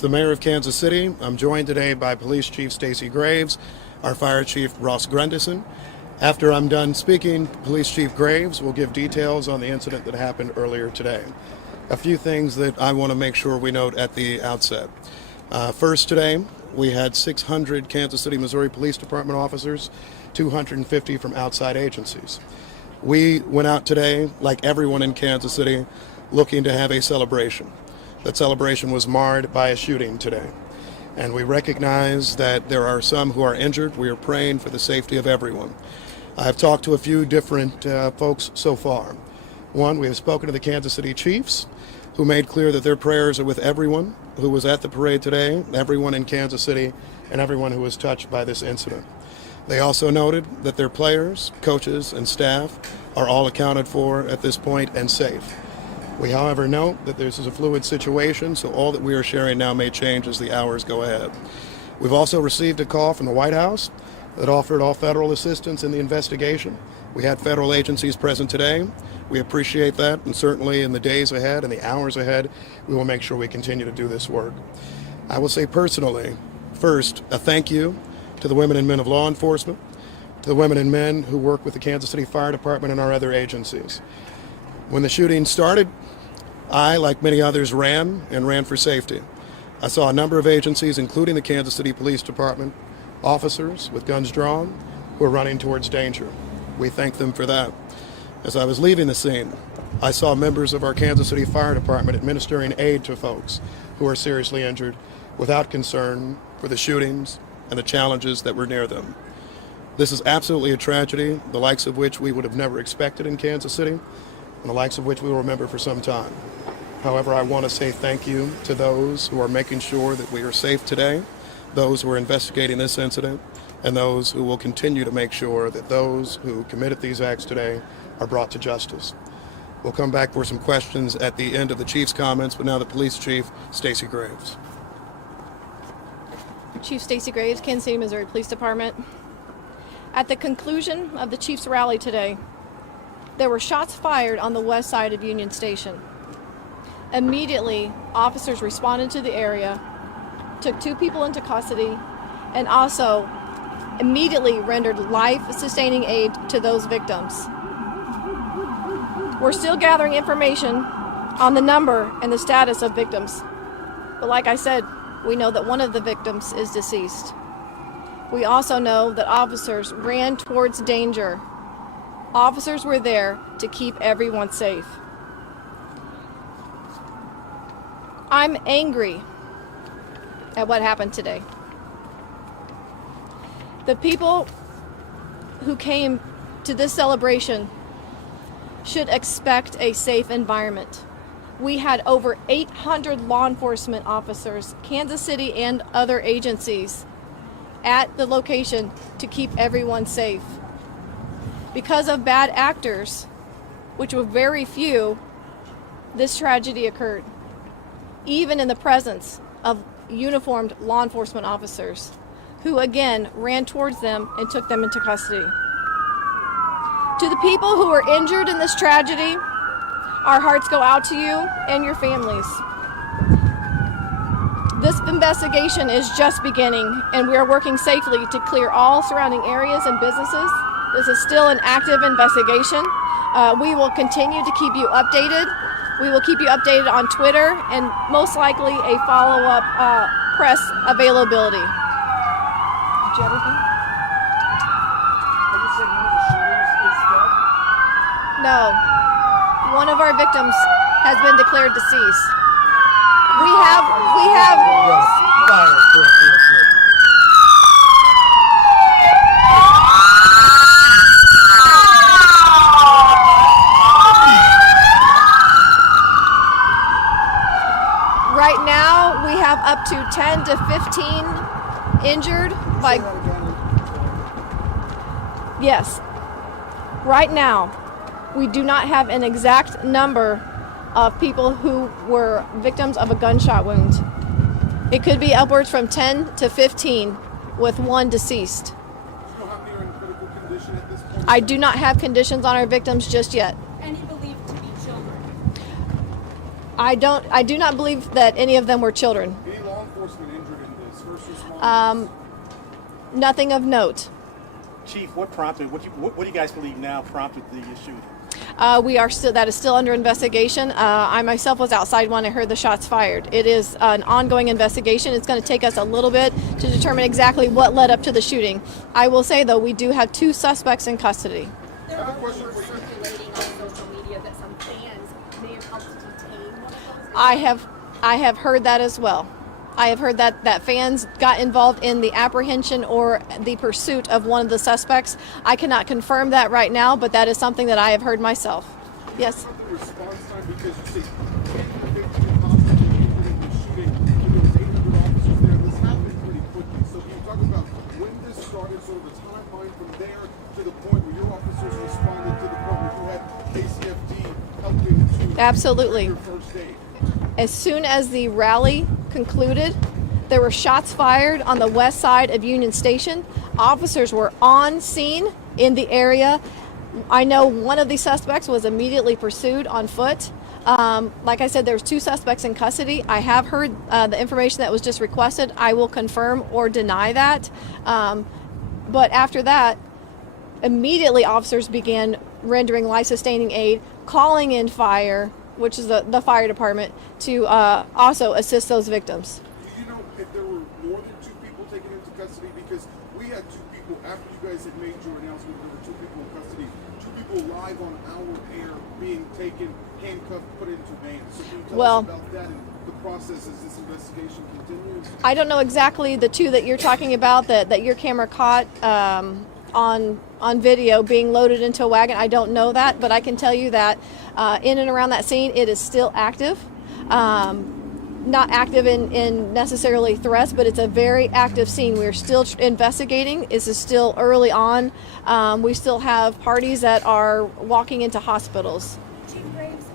The Mayor of Kansas City. I'm joined today by Police Chief Stacey Graves, our Fire Chief Ross Grundison. After I'm done speaking, Police Chief Graves will give details on the incident that happened earlier today. A few things that I want to make sure we note at the outset. First, today we had 600 Kansas City, Missouri Police Department officers, 250 from outside agencies. We went out today, like everyone in Kansas City, looking to have a celebration. That celebration was marred by a shooting today. And we recognize that there are some who are injured. We are praying for the safety of everyone. I've talked to a few different folks so far. One, we have spoken to the Kansas City Chiefs, who made clear that their prayers are with everyone who was at the parade today, everyone in Kansas City, and everyone who was touched by this incident. They also noted that their players, coaches, and staff are all accounted for at this point and safe. We, however, note that this is a fluid situation, so all that we are sharing now may change as the hours go ahead. We've also received a call from the White House that offered all federal assistance in the investigation. We had federal agencies present today. We appreciate that, and certainly in the days ahead and the hours ahead, we will make sure we continue to do this work. I will say personally, first, a thank you to the women and men of law enforcement, to the women and men who work with the Kansas City Fire Department and our other agencies. When the shooting started, I, like many others, ran for safety. I saw a number of agencies, including the Kansas City Police Department, officers with guns drawn, who were running towards danger. We thank them for that. As I was leaving the scene, I saw members of our Kansas City Fire Department administering aid to folks who are seriously injured without concern for the shootings and the challenges that were near them. This is absolutely a tragedy, the likes of which we would have never expected in Kansas City, and the likes of which we will remember for some time. However, I want to say thank you to those who are making sure that we are safe today, those who are investigating this incident, and those who will continue to make sure that those who committed these acts today are brought to justice. We'll come back for some questions at the end of the Chief's comments, but now the Police Chief, Stacey Graves. Chief Stacey Graves, Kansas City, Missouri Police Department. At the conclusion of the Chiefs rally today, there were shots fired on the west side of Union Station. Immediately, officers responded to the area, took 2 people into custody, and also immediately rendered life-sustaining aid to those victims. We're still gathering information on the number and the status of victims. But like I said, we know that one of the victims is deceased. We also know that officers ran towards danger. Officers were there to keep everyone safe. I'm angry at what happened today. The people who came to this celebration should expect a safe environment. We had over 800 law enforcement officers, Kansas City and other agencies, at the location to keep everyone safe. Because of bad actors, which were very few, this tragedy occurred, even in the presence of uniformed law enforcement officers, who again ran towards them and took them into custody. To the people who were injured in this tragedy, our hearts go out to you and your families. This investigation is just beginning, and we are working safely to clear all surrounding areas and businesses. This is still an active investigation. We will continue to keep you updated. We will keep you updated on Twitter and most likely a follow-up press availability. Did you have anything? Are you saying one of the shooters is dead? No. One of our victims has been declared deceased. We have. Fire, correct. Right now, we have up to 10 to 15 injured by. Yes. Right now, we do not have an exact number of people who were victims of a gunshot wound. It could be upwards from 10 to 15, with 1 deceased. Still have near in critical condition at this point? I do not have conditions on our victims just yet. Any believed to be children? I do not believe that any of them were children. Any law enforcement injured in this? First responders? Nothing of note. Chief, what do you guys believe now prompted the shooting? That is still under investigation. I myself was outside when I heard the shots fired. It is an ongoing investigation. It's going to take us a little bit to determine exactly what led up to the shooting. I will say, though, we do have 2 suspects in custody. There are reports circulating on social media that some fans may have helped detain one of those. I have heard that as well. I have heard that fans got involved in the apprehension or the pursuit of one of the suspects. I cannot confirm that right now, but that is something that I have heard myself. Yes. About the response time, because you say 10 to 15 hostages injured in the shooting, and there was 800 officers there. This happened pretty quickly. So can you talk about when this started, sort of the timeline from there to the point where your officers responded to the point where you had KCFD helping to Absolutely. your first aid? As soon as the rally concluded, there were shots fired on the west side of Union Station. Officers were on scene in the area. I know one of the suspects was immediately pursued on foot. Like I said, there's 2 suspects in custody. I have heard the information that was just requested. I will confirm or deny that. But after that, immediately officers began rendering life-sustaining aid, calling in fire, which is the fire department, to also assist those victims. Do you know if there were more than 2 people taken into custody? Because we had 2 people, after you guys had made your announcement, there were 2 people in custody, 2 people live on our air being taken, handcuffed, put into vans. So can you tell us about that and the process as this investigation continues? I don't know exactly the 2 that you're talking about that your camera caught on video being loaded into a wagon. I don't know that, but I can tell you that in and around that scene, it is still active. Not active in necessarily threats, but it's a very active scene. We're still investigating. This is still early on. We still have parties that are walking into hospitals. Chief Graves,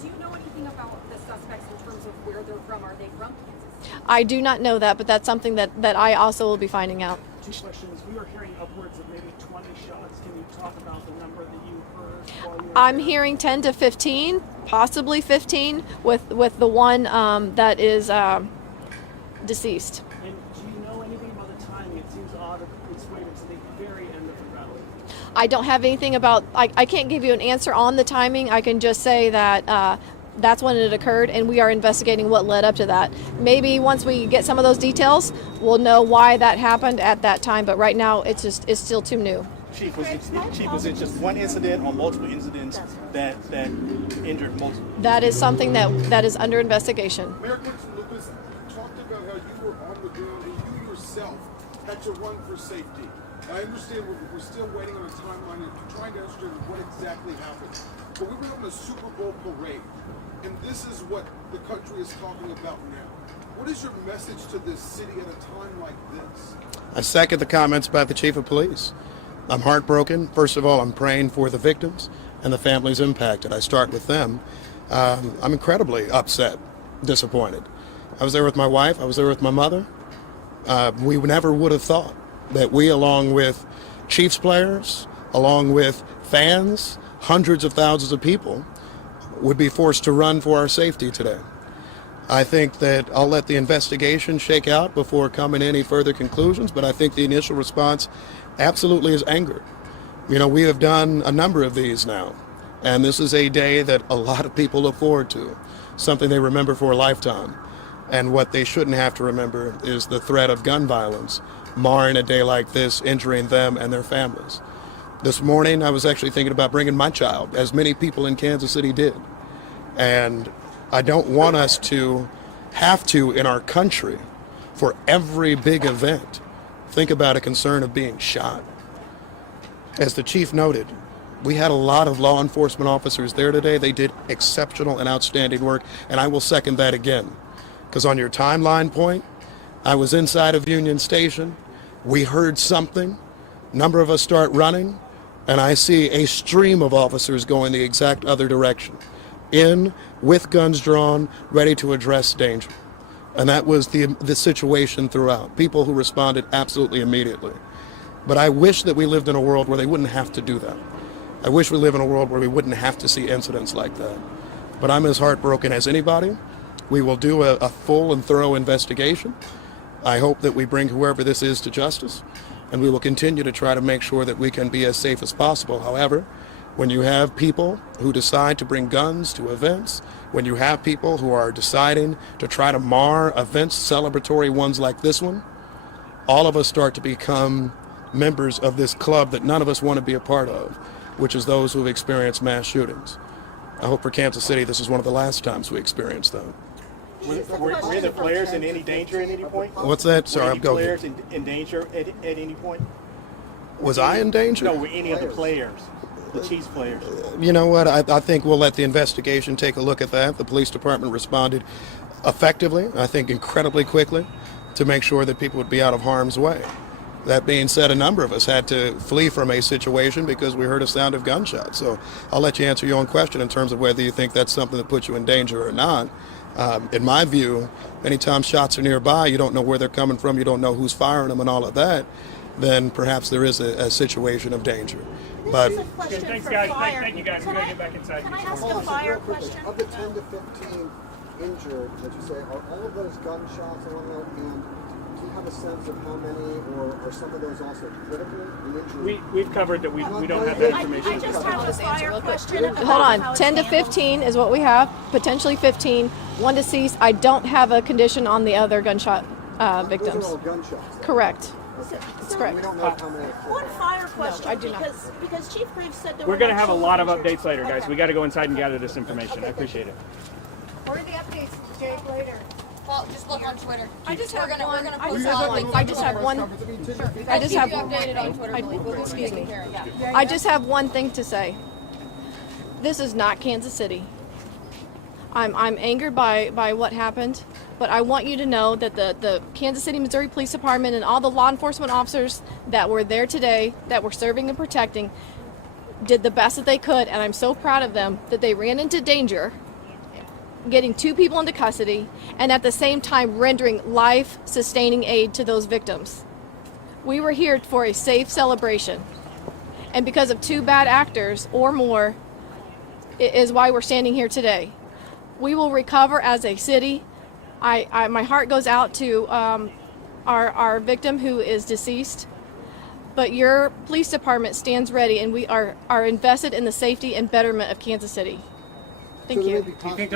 do you know anything about the suspects in terms of where they're from? Are they from Kansas? I do not know that, but that's something that I also will be finding out. 2 questions. We were hearing upwards of maybe 20 shots. Can you talk about the number that you heard while you were I'm there? hearing 10 to 15, possibly 15, with the one that is deceased. And do you know anything about the timing? It seems odd if it's waited to the very end of the rally. I don't have anything about, I can't give you an answer on the timing. I can just say that that's when it occurred, and we are investigating what led up to that. Maybe once we get some of those details, we'll know why that happened at that time, but right now it's still too new. Chief, was it just one incident or multiple incidents that injured multiple? That is something that is under investigation. Mayor Clinton Lucas talked about how you were on the ground and you yourself had to run for safety. I understand we're still waiting on a timeline and trying to understand what exactly happened. But we were having a Super Bowl parade, and this is what the country is talking about now. What is your message to this city at a time like this? I second the comments by the chief of police. I'm heartbroken. First of all, I'm praying for the victims and the families impacted. I start with them. I'm incredibly upset, disappointed. I was there with my wife. I was there with my mother. We never would have thought that we, along with Chiefs players, along with fans, hundreds of thousands of people, would be forced to run for our safety today. I think that I'll let the investigation shake out before coming to any further conclusions, but I think the initial response absolutely is anger. You know, we have done a number of these now, and this is a day that a lot of people look forward to, something they remember for a lifetime. And what they shouldn't have to remember is the threat of gun violence, marring a day like this, injuring them and their families. This morning, I was actually thinking about bringing my child, as many people in Kansas City did. And I don't want us to have to, in our country, for every big event, think about a concern of being shot. As the chief noted, we had a lot of law enforcement officers there today. They did exceptional and outstanding work, and I will second that again. Because on your timeline point, I was inside of Union Station. We heard something. A number of us start running, and I see a stream of officers going the exact other direction, in with guns drawn, ready to address danger. And that was the situation throughout. People who responded absolutely immediately. But I wish that we lived in a world where they wouldn't have to do that. I wish we live in a world where we wouldn't have to see incidents like that. But I'm as heartbroken as anybody, We will do a full and thorough investigation. I hope that we bring whoever this is to justice, and we will continue to try to make sure that we can be as safe as possible. However, when you have people who decide to bring guns to events, when you have people who are deciding to try to mar events, celebratory ones like this one, all of us start to become members of this club that none of us want to be a part of, which is those who have experienced mass shootings. I hope for Kansas City this is one of the last times we experience that. Were the players in any danger at any point? What's that? Sorry, Were I'm any going. players in danger at any point? Was I in danger? No, were any of the players, the Chiefs players? You know what? I think we'll let the investigation take a look at that. The police department responded effectively, I think incredibly quickly, to make sure that people would be out of harm's way. That being said, a number of us had to flee from a situation because we heard a sound of gunshots. So I'll let you answer your own question in terms of whether you think that's something that puts you in danger or not. In my view, anytime shots are nearby, you don't know where they're coming from, you don't know who's firing them and all of that, then perhaps there is a situation of danger. But This is a question Thanks, for guys. fire. Thank you, guys. Can We gotta I- get back inside. Can I ask Hold a on, fire real quickly. question? Of the 10 to 15 injured that you say, are all of those gunshots along that? And do you have a sense of how many, or are some of those also critical in injury? We've covered that. We don't have that I information. just have a fire question. about Hold on, how it's 10 to handled. 15 is what we have, potentially 15, one deceased. I don't have a condition on the other gunshot victims. Those are all gunshots. Correct. That's correct. We don't know how many. One fire question, I do not. because Chief Graves said there We're were going to no have a children lot of injured. updates later, guys. Okay. We got to go inside and gather this information. I appreciate it. Where are the updates, Jake, later? Well, just look on Twitter. I just have We're gonna one. post I just all have the one. things I on just Twitter. have one. I just Keep have you updated on Twitter. believe me. excuse me. Yeah. I just have one thing to say. This is not Kansas City. I'm angered by what happened, but I want you to know that the Kansas City, Missouri Police Department and all the law enforcement officers that were there today, that were serving and protecting, did the best that they could, and I'm so proud of them that they ran into danger, getting 2 people into custody, and at the same time rendering life-sustaining aid to those victims. We were here for a safe celebration, and because of 2 bad actors or more, is why we're standing here today. We will recover as a city. My heart goes out to our victim who is deceased, but your police department stands ready, and we are invested in the safety and betterment of Kansas City. Thank you. Do you think